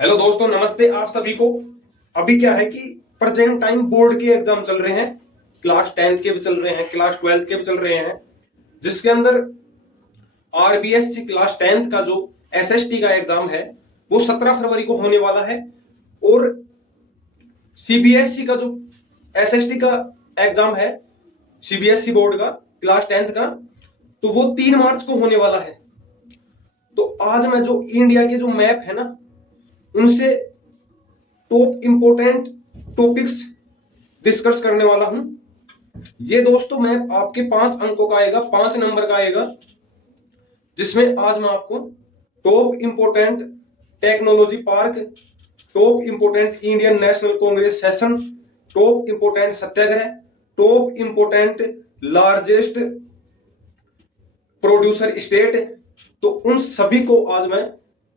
Hello दोस्तों, नमस्ते आप सभी को। अभी क्या है कि प्रेजेंट टाइम बोर्ड के एग्जाम चल रहे हैं। क्लास 10th के भी चल रहे हैं, क्लास 12th के भी चल रहे हैं, जिसके अंदर आरबीएससी क्लास 10th का जो एसएसटी का एग्जाम है वो 17 फरवरी को होने वाला है। और सीबीएसई का जो एसएसटी का एग्जाम है, सीबीएसई बोर्ड का क्लास 10th का, तो वो 3 मार्च को होने वाला है। तो आज मैं जो इंडिया के जो मैप है ना, उनसे टॉप इंपोर्टेंट टॉपिक्स डिस्कस करने वाला हूं। ये दोस्तों मैप आपके 5 अंकों का आएगा, 5 नंबर का आएगा, जिसमें आज मैं आपको top important technology park, top important Indian National Congress session, top important satyagraha, top important largest producer state, तो उन सभी को आज मैं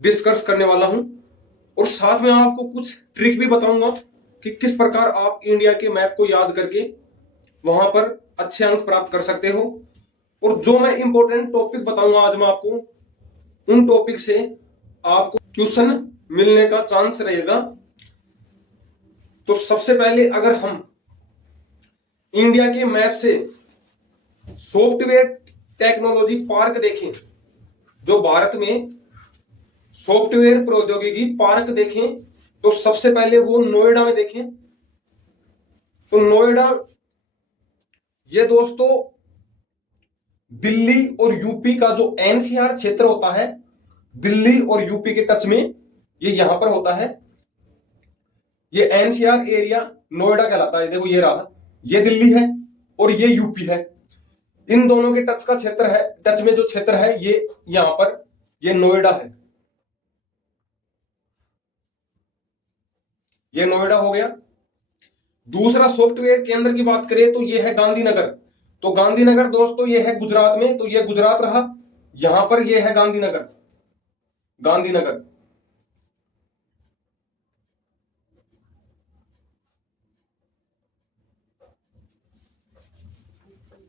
डिस्कस करने वाला हूं। और साथ में आपको कुछ ट्रिक भी बताऊंगा कि किस प्रकार आप इंडिया के मैप को याद करके वहां पर अच्छे अंक प्राप्त कर सकते हो। और जो मैं इंपॉर्टेंट टॉपिक बताऊंगा आज मैं आपको, उन टॉपिक से आपको क्वेश्चन मिलने का चांस रहेगा। तो सबसे पहले अगर हम इंडिया के मैप से सॉफ्टवेयर टेक्नोलॉजी पार्क देखें, जो भारत में सॉफ्टवेयर प्रौद्योगिकी पार्क देखें, तो सबसे पहले वो नोएडा में देखें। तो नोएडा ये दोस्तों दिल्ली और यूपी का जो एनसीआर क्षेत्र होता है, दिल्ली और यूपी के टच में ये यहां पर होता है। ये एनसीआर एरिया नोएडा कहलाता है। देखो ये रहा, ये दिल्ली है और ये यूपी है। इन दोनों के टच का क्षेत्र है, टच में जो क्षेत्र है ये यहां पर ये नोएडा है। ये नोएडा हो गया। दूसरा सॉफ्टवेयर केंद्र की बात करें तो ये है गांधीनगर। तो गांधीनगर दोस्तों ये है गुजरात में, तो ये गुजरात रहा। यहां पर ये है गांधीनगर, गांधीनगर।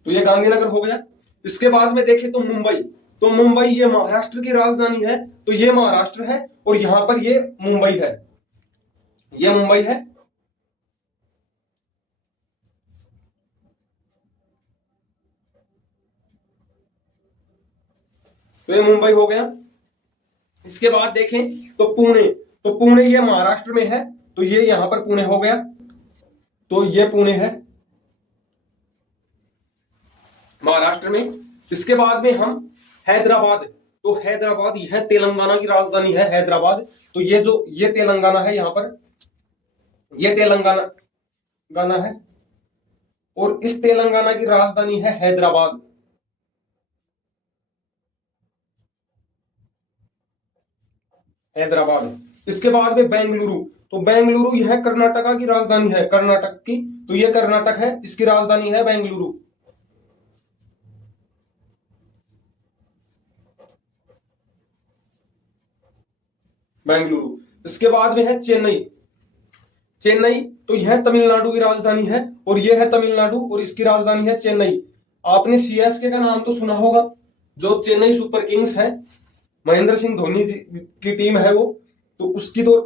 तो ये गांधीनगर हो गया। इसके बाद में देखें तो मुंबई, तो मुंबई ये महाराष्ट्र की राजधानी है, तो ये महाराष्ट्र है। और यहां पर ये मुंबई है, ये मुंबई है। तो ये मुंबई हो गया। इसके बाद देखें तो पुणे, तो पुणे ये महाराष्ट्र में है, तो ये यहां पर पुणे हो गया। तो ये पुणे है महाराष्ट्र में। इसके बाद में हम हैदराबाद, तो हैदराबाद यह तेलंगाना की राजधानी है, हैदराबाद। तो ये जो ये तेलंगाना है, यहां पर ये तेलंगाना गाना है, और इस तेलंगाना की राजधानी है हैदराबाद। हैदराबाद। इसके बाद में बेंगलुरु, तो बेंगलुरु यह कर्नाटका की राजधानी है, कर्नाटक की। तो यह कर्नाटक है, इसकी राजधानी है बेंगलुरु। बेंगलुरु। इसके बाद में है चेन्नई, चेन्नई तो यह तमिलनाडु की राजधानी है, और यह है तमिलनाडु और इसकी राजधानी है चेन्नई। आपने सीएसके का नाम तो सुना होगा, जो चेन्नई सुपर किंग्स है, महेंद्र सिंह धोनी की टीम है वो, तो उसकी तो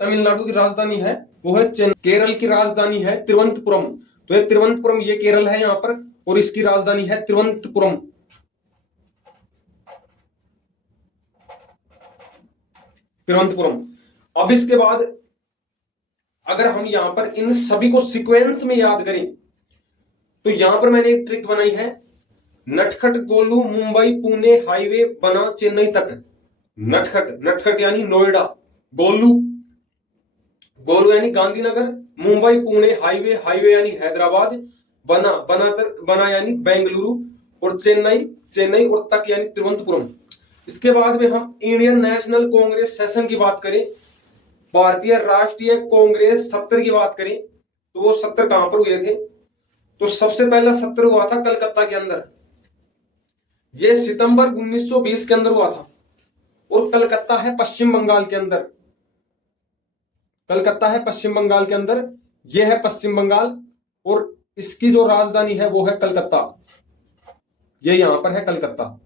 तमिलनाडु की राजधानी है वो है चेन्नई। केरल की राजधानी है तिरुवनंतपुरम, तो ये तिरुवनंतपुरम ये केरल है यहां पर, और इसकी राजधानी है तिरुवनंतपुरम, तिरुवनंतपुरम। अब इसके बाद अगर हम यहां पर इन सभी को सीक्वेंस में याद करें, तो यहां पर मैंने एक ट्रिक बनाई है। नटखट गोलू मुंबई पुणे हाईवे बना चेन्नई तक। नटखट, नटखट यानी नोएडा, गोलू, गोलू यानी गांधीनगर, मुंबई पुणे हाईवे, हाईवे यानी हैदराबाद, बना, बना तक, बना यानी बेंगलुरु, और चेन्नई, चेन्नई और तक यानी तिरुवनंतपुरम। इसके बाद में हम इंडियन नेशनल कांग्रेस सेशन की बात करें, भारतीय राष्ट्रीय कांग्रेस सत्र की बात करें, तो वो सत्र कहां पर हुए थे? तो सबसे पहला सत्र हुआ था कलकत्ता के अंदर, ये सितंबर 1920 के अंदर हुआ था। और कलकत्ता है पश्चिम बंगाल के अंदर, कलकत्ता है पश्चिम बंगाल के अंदर, ये है पश्चिम बंगाल, और इसकी जो राजधानी है वो है कलकत्ता, ये यहां पर है कलकत्ता।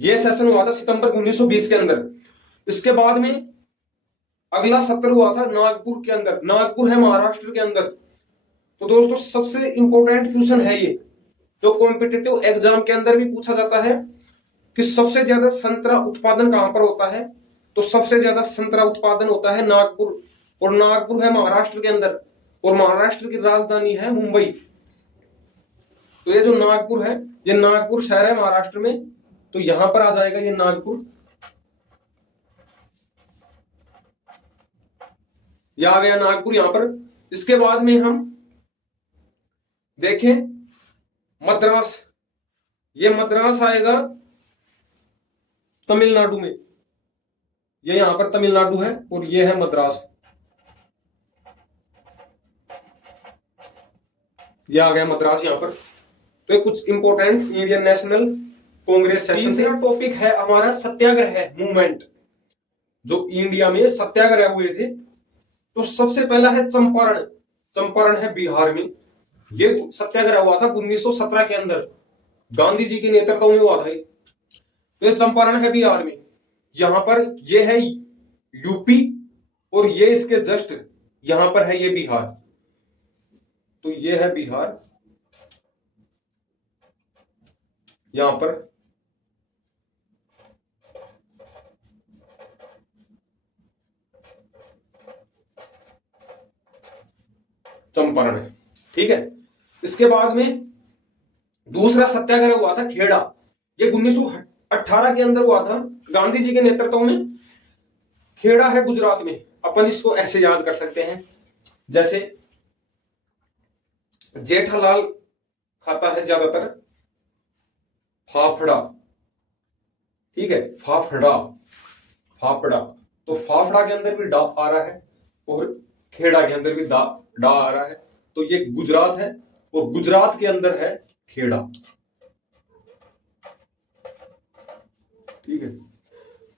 ये सेशन हुआ था सितंबर 1920 के अंदर। इसके बाद में अगला सत्र हुआ था नागपुर के अंदर, नागपुर है महाराष्ट्र के अंदर। तो दोस्तों सबसे इंपॉर्टेंट क्वेश्चन है ये, जो कॉम्पिटिटिव एग्जाम के अंदर भी पूछा जाता है कि सबसे ज्यादा संतरा उत्पादन कहां पर होता है। तो सबसे ज्यादा संतरा उत्पादन होता है नागपुर, और नागपुर है महाराष्ट्र के अंदर, और महाराष्ट्र की राजधानी है मुंबई। तो ये जो नागपुर है, ये नागपुर शहर है महाराष्ट्र में, तो यहां पर आ जाएगा ये नागपुर। यह आ गया नागपुर यहां पर। इसके बाद में हम देखें मद्रास, ये मद्रास आएगा तमिलनाडु में, ये यहां पर तमिलनाडु है, और ये है मद्रास, ये आ गया मद्रास यहां पर। तो ये कुछ important Indian National Congress session. तीसरा टॉपिक है हमारा सत्याग्रह मूवमेंट, जो इंडिया में सत्याग्रह हुए थे। तो सबसे पहला है चंपारण, चंपारण है बिहार में। ये सत्याग्रह हुआ था 1917 के अंदर, गांधी जी के नेतृत्व में हुआ था ये। तो ये चंपारण है बिहार में। यहां पर ये है यूपी, और ये इसके जस्ट यहां पर है ये बिहार। तो ये है बिहार, यहां पर चंपारण है, ठीक है। इसके बाद में दूसरा सत्याग्रह हुआ था खेड़ा, ये 1918 के अंदर हुआ था गांधी जी के नेतृत्व में। खेड़ा है गुजरात में। अपन इसको ऐसे याद कर सकते हैं, जैसे जेठालाल खाता है ज्यादातर फाफड़ा, ठीक है, फाफड़ा, फाफड़ा। तो फाफड़ा के अंदर भी डा आ रहा है, और खेड़ा के अंदर भी डा आ रहा है। तो ये गुजरात है, और गुजरात के अंदर है खेड़ा, ठीक है।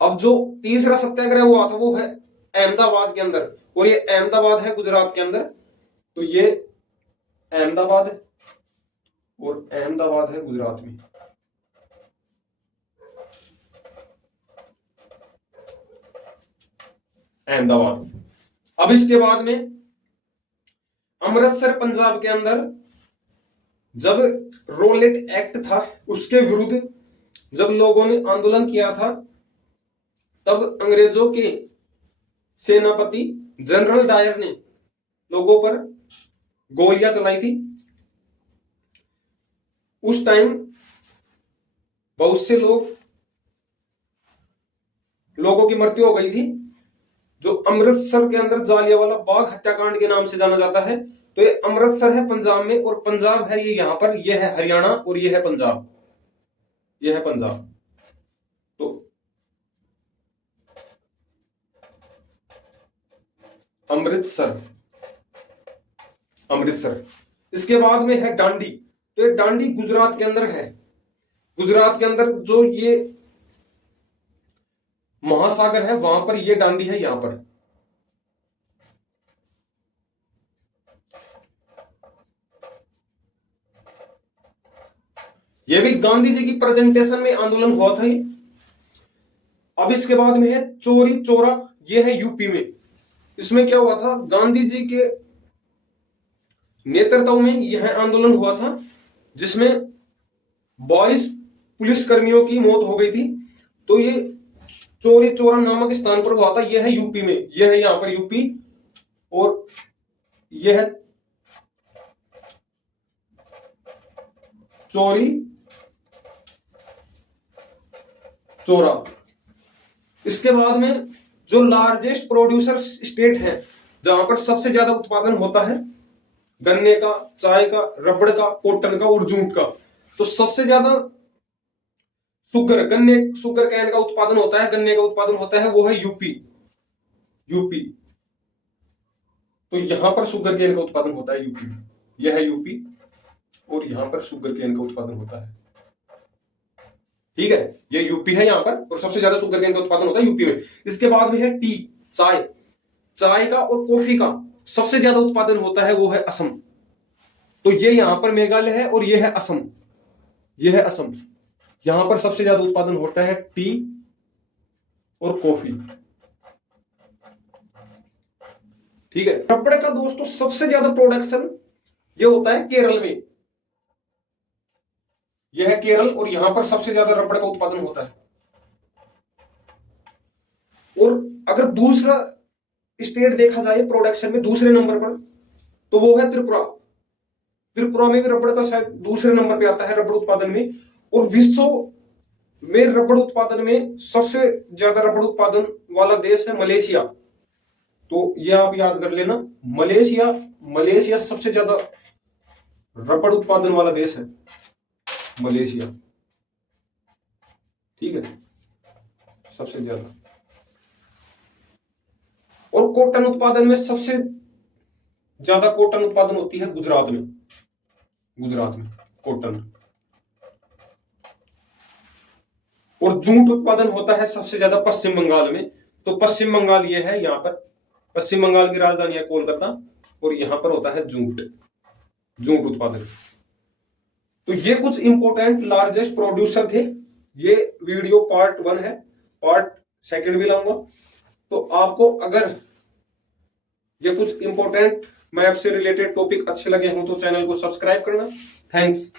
अब जो तीसरा सत्याग्रह हुआ था वो है अहमदाबाद के अंदर, और ये अहमदाबाद है गुजरात के अंदर। तो ये अहमदाबाद है, और अहमदाबाद है गुजरात में। अहमदाबाद। अब इसके बाद में अमृतसर पंजाब के अंदर जब रोलेट एक्ट था उसके विरुद्ध जब लोगों ने आंदोलन किया था, तब अंग्रेजों के सेनापति जनरल डायर ने लोगों पर गोलियां चलाई थी। उस टाइम बहुत से लोगों की मृत्यु हो गई थी, जो अमृतसर के अंदर जालियांवाला बाग हत्याकांड के नाम से जाना जाता है। तो ये अमृतसर है पंजाब में, और पंजाब है ये यहां पर, ये है हरियाणा, और ये है पंजाब, ये है पंजाब। तो अमृतसर, अमृतसर। इसके बाद में है डांडी। तो ये डांडी गुजरात के अंदर है। गुजरात के अंदर जो ये महासागर है वहां पर ये डांडी है, यहां पर। ये भी गांधी जी की प्रेजेंटेशन में आंदोलन हुआ था ये। अब इसके बाद में है चोरी चोरा, ये है यूपी में। इसमें क्या हुआ था, गांधी जी के नेतृत्व में यह आंदोलन हुआ था, जिसमें 22 पुलिसकर्मियों की मौत हो गई थी। तो ये चोरी चोरा नामक स्थान पर हुआ था, यह है यूपी में, यह है यहां पर यूपी, और यह है चोरी चोरा। इसके बाद में जो लार्जेस्ट प्रोड्यूसर स्टेट है, जहां पर सबसे ज्यादा उत्पादन होता है गन्ने का, चाय का, रबड़ का, कॉटन का और जूट का। तो सबसे ज्यादा शुगर कैन का उत्पादन होता है, गन्ने का उत्पादन होता है, वो है यूपी, यूपी। तो यहां पर शुगर केन का उत्पादन होता है यूपी में, यह है यूपी, और यहां पर शुगर केन का उत्पादन होता है, ठीक है। ये यूपी है यहां पर, और सबसे ज्यादा शुगर केन का उत्पादन होता है यूपी में। इसके बाद में है टी, चाय, चाय का और कॉफी का सबसे ज्यादा उत्पादन होता है, वो है असम। तो ये यहां पर मेघालय है, और ये है असम, ये है असम, यहां पर सबसे ज्यादा उत्पादन होता है टी और कॉफी। ठीक है। रबड़ का दोस्तों सबसे ज्यादा प्रोडक्शन ये होता है केरल में। यह है केरल और यहां पर सबसे ज्यादा रबड़ का उत्पादन होता है। और अगर दूसरा स्टेट देखा जाए प्रोडक्शन में दूसरे नंबर पर, तो वो है त्रिपुरा। त्रिपुरा में भी रबड़ का शायद दूसरे नंबर पे आता है रबड़ उत्पादन में। और विश्व में रबड़ उत्पादन में सबसे ज्यादा रबड़ उत्पादन वाला देश है मलेशिया। तो ये आप याद कर लेना, मलेशिया मलेशिया सबसे ज्यादा रबड़ उत्पादन वाला देश है, मलेशिया। ठीक है, सबसे ज्यादा। और कॉटन उत्पादन में सबसे ज्यादा कॉटन उत्पादन होती है गुजरात में। गुजरात में कॉटन। और जूट उत्पादन होता है सबसे ज्यादा पश्चिम बंगाल में। तो पश्चिम बंगाल ये है, यहां पर पश्चिम बंगाल की राजधानी है कोलकाता, और यहां पर होता है जूट उत्पादन। तो ये कुछ इंपोर्टेंट लार्जेस्ट प्रोड्यूसर थे। ये वीडियो पार्ट 1 है, पार्ट 2 भी लाऊंगा। तो आपको अगर ये कुछ इंपोर्टेंट मैप से रिलेटेड टॉपिक अच्छे लगे हों तो चैनल को सब्सक्राइब करना। थैंक्स।